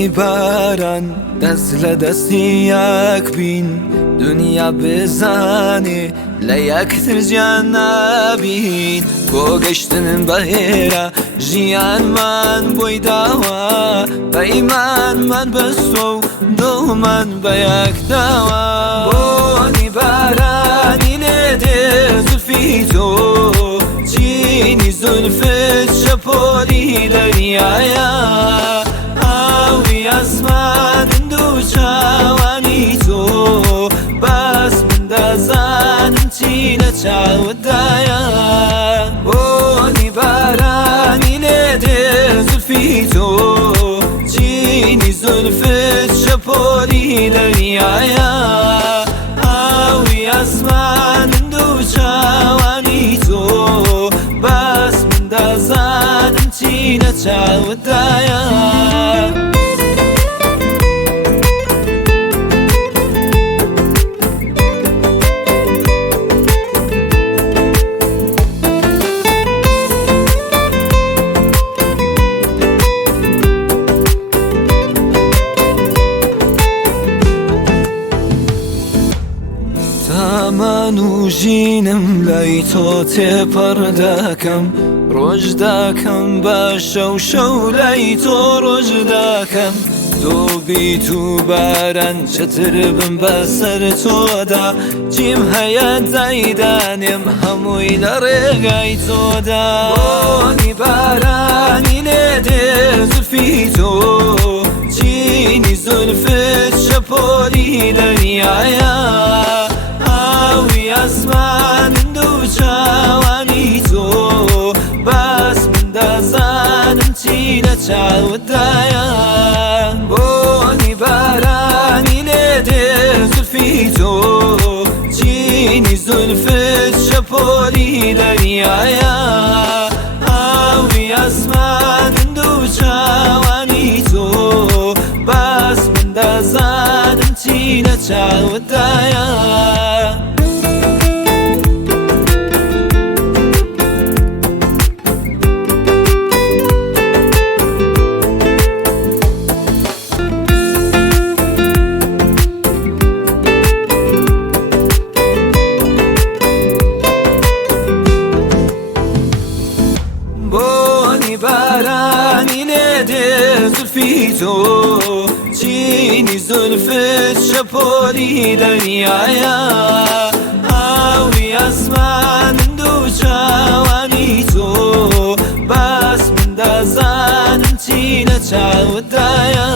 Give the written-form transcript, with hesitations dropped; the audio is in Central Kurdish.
بۆنی باران دەست لە دەستیەک بین دنیا بزانێ لە یەکتر گیان نابین بۆ گەشتن بەهێرە ژیانمان بۆی داوە بە ئیمانمان بەستۆ و دڵمان بە یەک داوە بۆنی بارانی لێدێ زولفی تۆ چینی زولفت شەپۆلی دەریایە ئاوی ئەسمانن دوو چاوانی تۆ باس من دەزانم چی لە چاوتدایە بۆنی بارانی لێدێ زولفی تۆ چینی زولفت شەپۆلی دەریایە ئاوی ئەسمانن دوو چاوانی تۆ باس من دەزانم چی لە چاوتدایە تامان و ژینم لای تۆ تێپەڕ دەکەم ڕۆژ دەکەم بە شەو شەو لای تۆ ڕۆژ دەکەم تۆ بیت و باران چتر بم بەسەر تۆدا جیم هەیە دایدانێم هەمووی لە ڕێگای تۆدا بۆنی بارانی لێدێ زولفی تۆ چینی زولفت شەپۆلی دەریایە ئاوی ئەسمانن دوو چاوانی تۆ باس من دەزانم چی لە چاوتدایە بۆنی بارانی لێدێ زولفی تۆ چینی زولفت شەپۆلی دەریایە ئاوی ئەسمانن دوو چاوانی تۆ باس من دەزانم چی لە چاوتدایە بۆنی بارانی لێدێ زولفی تۆ چینی زولفت شەپۆلی دەریایە ئاوی ئەسمانن دوو چاوانی تۆ باس من دەزانم چی لە چاوتدایە